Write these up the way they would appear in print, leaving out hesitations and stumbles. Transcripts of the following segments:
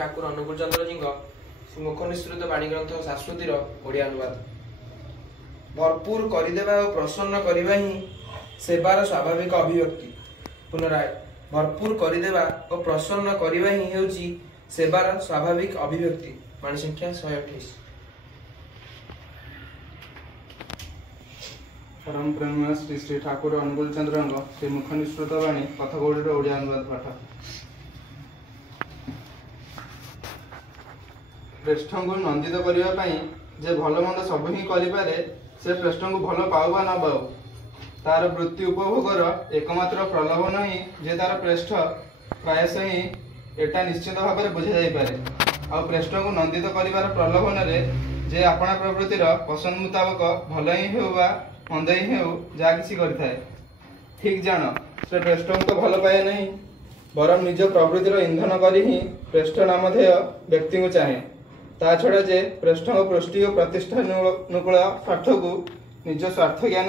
ठाकुर अनुकूल चंद्र जी मुख निसृत वाणी ग्रंथ शाश्वतीर ओडिया अनुवाद। भरपूर करदेवा और प्रसन्न करवा ही सेवार स्वाभाविक अभिव्यक्ति। पुनराय भरपूर करदेवा और प्रसन्न करवा ही हेउची सेवार स्वाभाविक अभिव्यक्ति। वाणी संख्या 128। परम प्रेम श्री श्री ठाकुर अनुकूल चंद्र श्री मुख निसृत वाणी कथगौड़ीर ओडिया अनुवाद पाठ। प्रेष्ठ को नंदित करने जे भल मंद सब ही करे से प्रेष्ठ को भल पाऊ बा न पाऊ तार वृत्ति उपभोगर एकमात्र प्रलोभन ही जे तार प्रेष्ठ प्रायश ही एटा निश्चित भाव में बुझा जापे। आ प्रेष्ठ को नंदित कर प्रलोभन जे अपना प्रवृत्तिर पसंद मुताबक भल ही हो मंद ही हो जहाँ किसी करें ठीक जान से प्रेष्ठ को भल पाए नहीं बरम निज प्रवृत्तिर इंधन कर ही प्रेष्ठ नामधेय व्यक्ति को चाहे। ता छड़ा जे प्रेष्ठ पृष्टि और प्रतिष्ठा अनुकूल स्वार्थ को निज स्वार्थ ज्ञान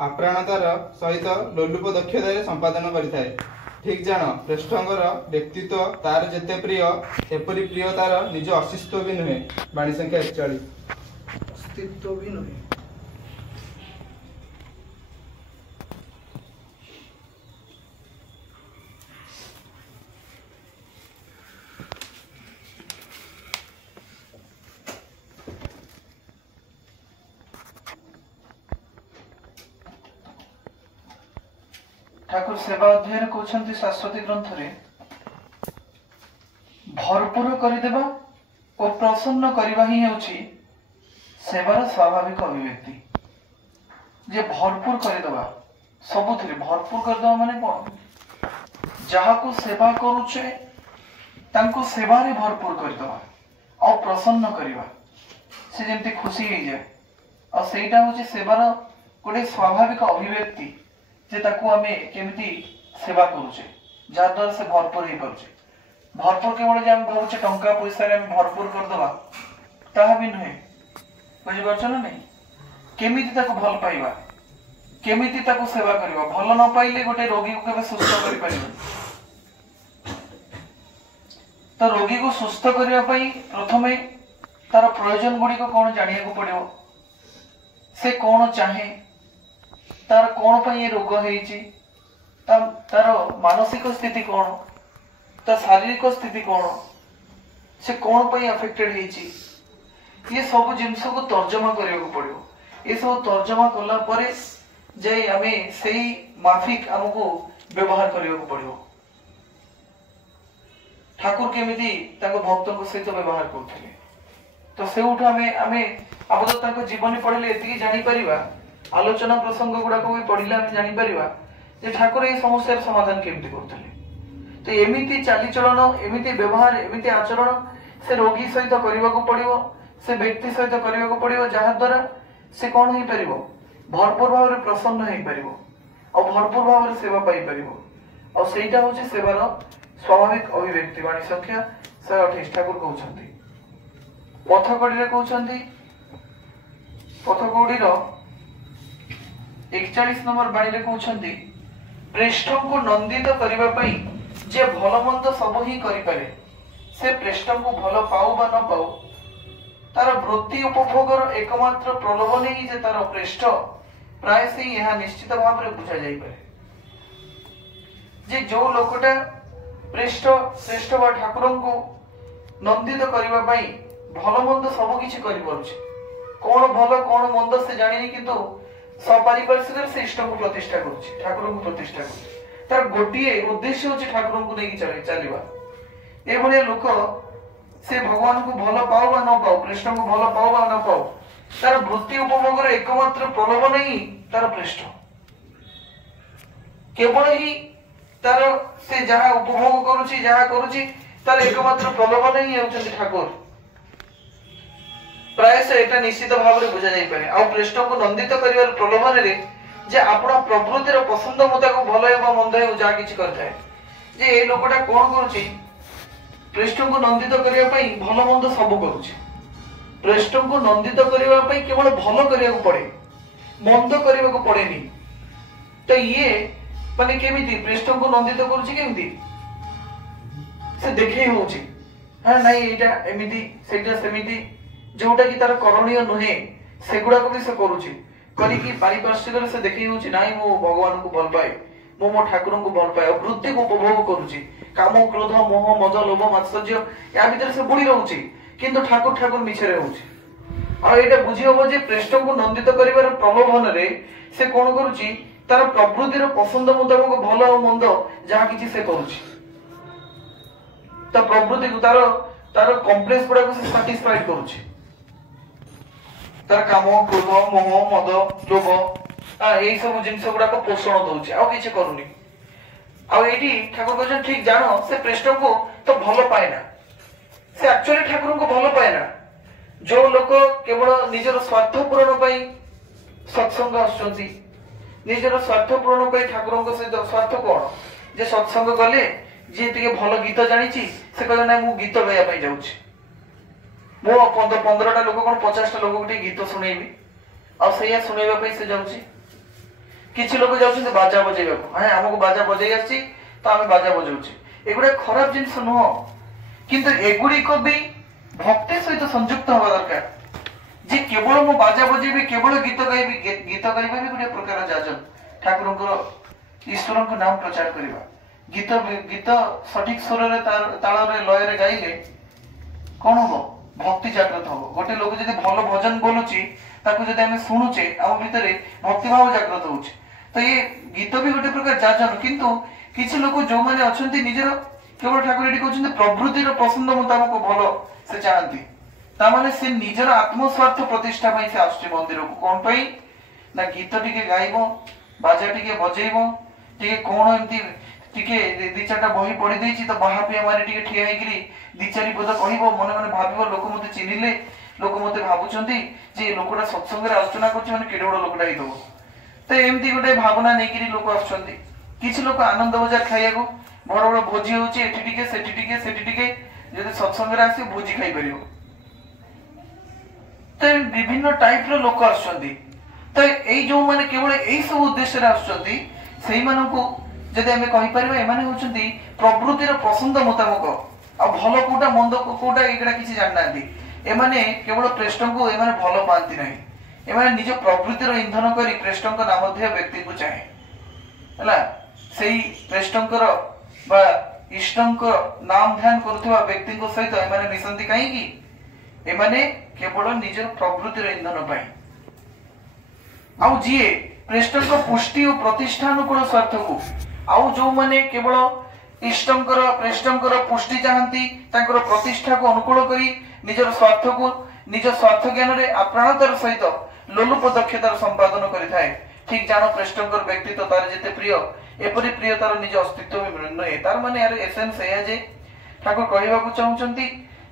आप्राणतार सहित लोलुप दक्षतार संपादन करें। ठीक जान प्रेष्ठंकर व्यक्तित्व तार जेते प्रिय एपरी प्रिय तार निज अस्तित्व भी नुहे। वाणी संख्या 41। अस्तित्व भी नुहे। ठाकुर सेवा अध्याय कहते शाश्वती ग्रंथ रे भरपूर करदेवा और प्रसन्न करवा ही हेउची सेवार स्वाभाविक अभिव्यक्ति। जे भरपूर करदेवा सबुथिरे भरपूर करदेवा माने कोन जहा को सेवा करूचे तांको सेवारे भरपूर करदेवा और प्रसन्न करवा से जेमती खुशी हो जाए और सेटा होची सेवार गोटे स्वाभाविक अभिव्यक्ति जे ताकू आमे केमिति सेवा करूचे जा द्वारा से भरपूर ही पारुचे। भरपूर केवल जे हम भावुचे टंका पैसा रे हम भरपूर कर दवा ताहा भी नहे बुझि परछ ना नहीं। केमिति ताकू भल पाइबा केमिति ताकू सेवा करबा भल न पाइले गोटे रोगी को केबे सुस्थ करि परिबो। तो रोगी को सुस्थ करिया पई प्रथमे तार प्रयोजन गुडी को कोन जानिया को पड़िबो से कोन चाहे तार कौन पर ये रोग है तार मानसिक स्थिति कौन तार शारीरिक स्थिति कौन से कौन पर अफेक्टेड है ये सब जिनस को तर्जमा करने को पड़ो। ये सब तर्जमा कला परे जे आमे सही माफिक हमको व्यवहार करने को पड़ो। ठाकुर केमिति ताको भक्तों को सहित व्यवहार करते तो से उठा आम तो जीवन पढ़ले एति जानी परिबा आलोचना प्रसंग गुड़ाक भी पढ़िले आम जापर ठाकुर ये समस्या समाधान केमती करते। तो एमिति चालीचलन एमिति व्यवहार एमिति आचरण से रोगी सहित करने को पड़ो से व्यक्ति सहित करने को पड़ो जहाँ द्वारा से कौन हो पार भरपूर भाव में प्रसन्न हो पार और भरपूर भाव में सेवा पाई पार और सेटा हूँ सेवार स्वाभाविक अभिव्यक्ति। वाणी संख्या 128 ठाकुर कहते पथकड़ी कहते पथकौड़ीर 41 नंबर बाणी कहते प्रेष्ठ को नंदित करने जे भल मंद सब ही करें से प्रेष्ठ को भल पाऊ बा न पाऊ तार वृत्ति उपभोगर एकमात्र प्रलोभन ही जे तार प्रेष्ठ प्राय से यह निश्चित भाव में बुझा जापे। जे जो लोकटा प्रेष्ठ श्रेष्ठ बा ठाकुर को नंदित करने भल मंद सब किसी कौन भल कौन मंद से जानी किंतु सपारिपार्श्विक से इष्ट को प्रतिष्ठा करुछि ठाकुर को प्रतिष्ठा करुछि तार गोटिए उद्देश्य होछि ठाकुर को नेकी चलिबा। ए भले लोक से भगवान को भल पाओ बा न पाओ प्रेष्ठ को भल पाओ बा न पाओ तार वृत्ति उपभोगर एकमात्र प्रलोभन ही तार प्रेष्ठ केवल ही तार से जहाँ उपभोग करुछि जहाँ करुछि तार एकमात्र प्रलोभन ही होउछन्ति ठाकुर प्राय से एटा निश्चित भाव में बुझा जापे। आ प्रेष्ठ को नंदित कर प्रलोभन जे आपण प्रवृत्तिर पसंद मुताबिक भल हो मंद हो जहाँ किसी करता जे ए लोकटा कौन करुछि प्रेष्ठ को नंदित करने भल मंद सब करुछि। प्रेष्ठ को नंदित करने केवल भल करने को पड़े मंद करने को पड़ेनी। तो ये माने केमिति प्रेष्ठ को नंदित करुछि केमिति से देखै होछि हाँ नाई एटा एमिति सेटा सेमिति जोटा कि तार करणीय नुहे सेगुडा को भी से करूची करी कि पारिपार्श्विक रे से देखि होची नाई मो भगवान को भल पाए मो ठाकुर को भल पाए वृत्ति को उपभोग करूची काम क्रोध मोह मद लोभ मात्सर्य या भीतर से बुड़ी रहूची किंतु ठाकुर ठाकुर मिछरे होची और एटा बुझी होबो जे प्रेष्ठ को नंदित करिवार प्रलोभन रे से कोन करूची तार प्रवृत्ति रो पसंद मुताबिक भलो और मंद जहा किछि से करूची त प्रवृत्ति को तार कॉम्प्लेक्स गुडा को से सैटिस्फाइड करूची तार काम क्रोध मोह मद लोभ एई सब जिंस गुडा को पोषण दउची आ किछि करूनी आ एठी ठाकुर कहन ठीक जानो से प्रेष्ठ को तो भलो पाए ना से एक्चुअली ठाकुर को भलो पाए ना जो लोक केवल निजर स्वार्थ पूरण पाई सत्संग आसुचंती निजर स्वार्थ पूरण पाई ठाकुर को सहित स्वार्थ कोन जे सत्संग गले जे टिके भलो गीत जानिची से कहले ना मु गीत गाया पाई जाउची मो 15टा लोक कोन 50टा लोक को गीत सुनेबी आ सैया सुनेबा पाई से जाउची किछि लोक जाउछन बाजा बजेबा को हां हमको बाजा बजेई आछि तो हम बाजा बजाउची एगुडा खराब जिंस न हो किंतु एगुडी को भी भक्ति सहित संयुक्त होगा दरकार जे केवल मो बाजा बजेबी केवल गीत गाइबी गीत गाइबा भी गोटे प्रकार जाजन ठाकुर ईश्वर को नाम प्रचार करबा गीत गीत सठिक स्वर रे ताल रे लय रे गाइले कोन हो भक्ति जागृत हो गोटे लोक जदी भलो भजन बोलुची ताकू जदी हम सुनुचे आ भीतर भक्ति भाव जागृत होउची तो ये गीत भी गोटे प्रकार जाजन किंतु किछि लोक जो माने अछंती निजर केवल ठाकुर एडी कहउछन प्रवृत्ति रो पसंद मुताबिक भलो से चाहती ता माने से निजर आत्मस्वार्थ प्रतिष्ठा पई से आछी मंदिर को कोन पई ना गीत टिके गाइबो बाजा टिके बजेइबो टिके कोन एंती टिके दी चारटा बही पढी देछि तो बहापिया माने टिके ठिया हेकरी दी चारि पद कहिबो मने मने भाबिबो लोक मते चिनिले लोक मते भाबुचंती जे लोकटा सत्संग रे आलोचना करछि माने केडे बड लोकटा हितो तो एमती गोटे भावना नेकिरी लोक आछंती किछि लोक आनंद बजार खाइया को बड़ बड़ भोजी होछि एठी टिके सेठी टिके जदि सत्संग रे आसी भोजी खाइ परियो तो विभिन्न टाइप रो लोक आछंती तो एई जो माने केवल एई सब उद्देश्य रे आछंती सेई मानको जदि हमें कहि परिबा ए माने होछंती प्रवृत्ति रो पसंद मुताबिक आ भलो कोटा मंद कोटा एगडा किछि जान नांती ए माने केवल प्रेष्ठ को ए माने भलो पांती नाही ए माने निज प्रवृत्ति रो इंधन करी प्रेष्ठ को नामधेय व्यक्ति को चाहे हला सेई प्रेष्ठ को बा इष्टंक नाम ध्यान करथवा व्यक्ति को सहित ए माने मिसंती काई की ए माने केवल निज प्रवृत्ति रो इंधन पाई आउ जिए प्रेष्ठ को पुष्टि और प्रतिष्ठान को स्वार्थ को आउ जो माने केवल इष्टंकर प्रेष्ठंकर पुष्टि चाहती तांकर प्रतिष्ठा को अनुकूल करी निजर स्वार्थ को निज स्वार्थ ज्ञान रे अप्राणतार सहित लोलुप दक्षतार संपादन करिथाय ठीक जानो प्रेष्ठंकर व्यक्तित्व तार जेते प्रिय एपरि प्रिय तार निज अस्तित्व भी मिलन नय तार माने यार एसेंस है जे ठाकुर कहबा को चाहउचंती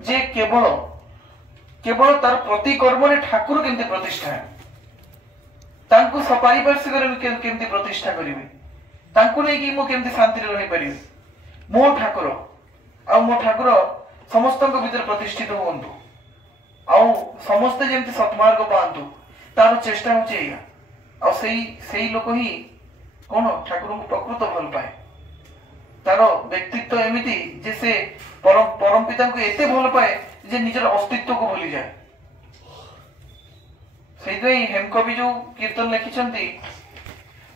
जे केवल तार प्रति कर्म रे ठाकुर केमते प्रतिष्ठा है तांको सपारिपार्श्विक रे केमते प्रतिष्ठा करिवे तांको नै कि मो केमते शांति रे रहि परिबे मो ठाकुर समस्त भीतर प्रतिष्ठित होंतु आउ समस्त जेमति सत्मार्ग पांतु तार चेष्टा होचे आ सेई लोक ही कोन ठाकुर को प्रकृत भल पाए तार व्यक्तित्व एमिति जे से परम पिता को एते भल पाए जे निजर अस्तित्व को भूली जाए सेई हेमकवि जो कीर्तन लिखिछंती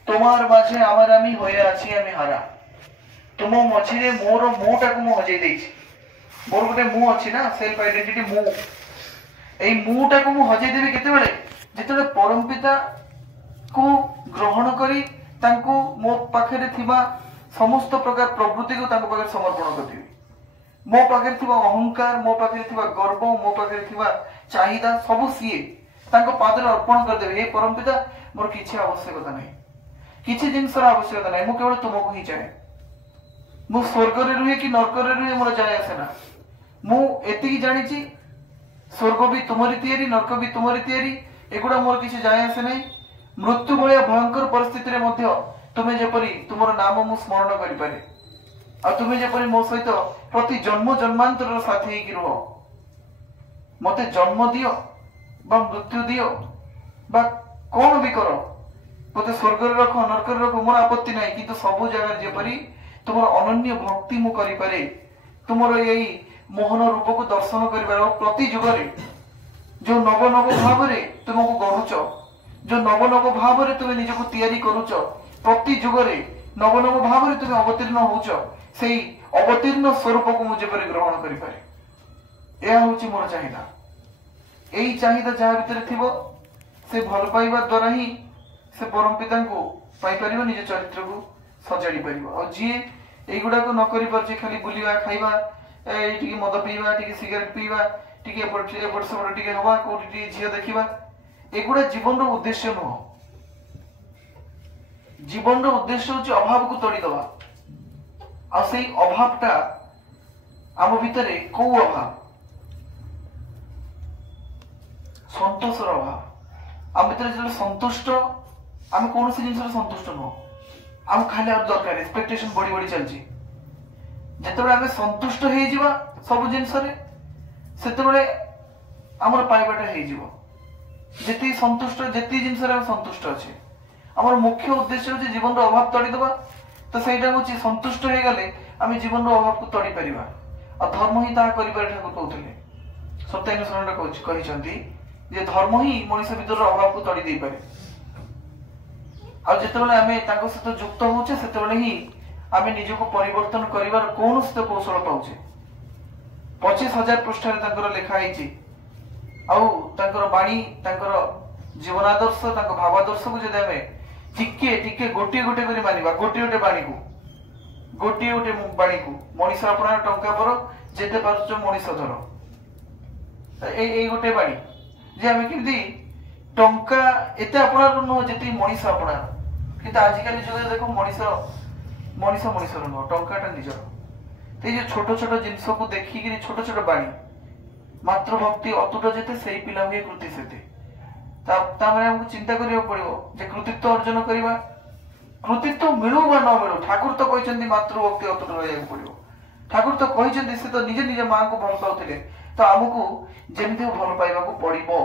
तोमार माझे आमार आमी होया आछि आमी हारा तुम मझिरे मोर मुटा को मु हजै देछि मोर गोटे मु अछि ना सेल्फ आइडेंटिटी मु एई मुटा को मु हजै देबी केते बेले जेतले परम पिता को ग्रहण करी तांको मो पाखरे थिबा समस्त प्रकार प्रवृत्ति को तांको पाखरे समर्पण करथिबी मो पाखरे थिबा अहंकार मो पाखरे थिबा गर्व मो पाखरे थिबा चाहिदा सब सिए तांको पादरे अर्पण कर देबे हे परम पिता मोर किछि आवश्यकता नै किछि जिंसर आवश्यकता नै मु केवल तुमको ही चाहे मु स्वर्ग रे रुहे कि नरक रे रुहे मोर जाय आसे ना मु एति जानिछि स्वर्ग भी तुमरी तयारी नरक भी तुमरी तयारी एगुडा मोर किछि जाय आसे नै मृत्यु भलिया भयंकर परिस्थिति रे मध्य तुमे जेपरि तुमर नाम मु स्मरण करि पारे आ तुमे जेपरि मो सहित प्रति जन्म जन्मांतर रो साथी कि रहो मते जन्म दियो बा मृत्यु दियो बा कोन भी करो मते स्वर्ग रे रखो नरक रे रखो मोर आपत्ति नै किंतु सब जगह जेपरि तुमर अनन्य भक्ति मु करि पारे तुमर एई मोहन रूप को दर्शन कर प्रति जुगरे जो नव नव भाव तुमको गढ़ुच जो नव नव भाव तुम निजक तैयारी करुच प्रति जुगरे नव नव भाव तुम अवतीर्ण होच से अवतीर्ण स्वरूप को मुझे ग्रहण करें यह हूँ मोर चाहिदा यही चाहिदा जहाँ भितर थी से भल पाइबा द्वारा ही से परम पिता को पाइपर निज चरित्र को सजाड़ी पार और जी युड़ा को न खाली बुलवा खाइबा मद पीवा सिगरेट पीवा एपट सेपट हवा कौटी झील देखा एगुड़ा जीवन उद्देश्य नुह जीवन उद्देश्य हूँ अभाव को तोड़ीदवा आई अभावटा आम भितर कौ अभाव संतोषर अभाव आम भीतर जो संतुष्ट आम कौन सी जिन संतुष्ट नुह आम खाली दरकार एक्सपेक्टेशन बढ़ी बढ़ी चलती जिते आम संतुष्ट हो सब जिन सेतबेले आमर पाइबाटा हो जेती संतुष्ट जेती जिन संतुष्ट अच्छे आमर मुख्य उद्देश्य हूँ जीवन अभाव तोड़ीदवा तो सहीटा हूँ संतुष्ट हो गले आम जीवन अभाव को तोड़ी पारिबा और धर्म ही ताहा करिपारे ठाकुर कहते सत्यानुसरण कहते जे धर्म ही मनुष्य भीतर अभाव को तोड़ी दे पारे और जितेबाला आम सहित युक्त होचे सेतेबाला ही आम निजको परिवर्तन करिवार कौन कौशल पाउचे 25,000 पृष्ठ लिखाई बाणी जीवनादर्श भावादर्श को जब आम टिके टिके गोटे गोटे कर मानिबा गोटे गोटे बाणी को मनीष अपना टंका पर जेते पारुच मनीष धर ए गोटे बाणी जे आम केमती टंका एते अपनार नुह जी मनीष अपनार कि आजिकल जुगे देख मनीष नुह टंकाटा निजर तो ये छोट छोट जिनस को देखिक छोट छोट बाणी मातृभक्ति अतुट जेते से पिला हुए कृति से हमको चिंता करिया पड़िबो जे कृतित्व अर्जन करवा कृतित्व मिलू बा न मिलू ठाकुर तो कहते मातृभक्ति अतुट रहा पड़िबो ठाकुर तो कहते से तो निजे निजे माँ को भल पाउथिले तो आमको जेमती भल पाइबा को पड़िबो।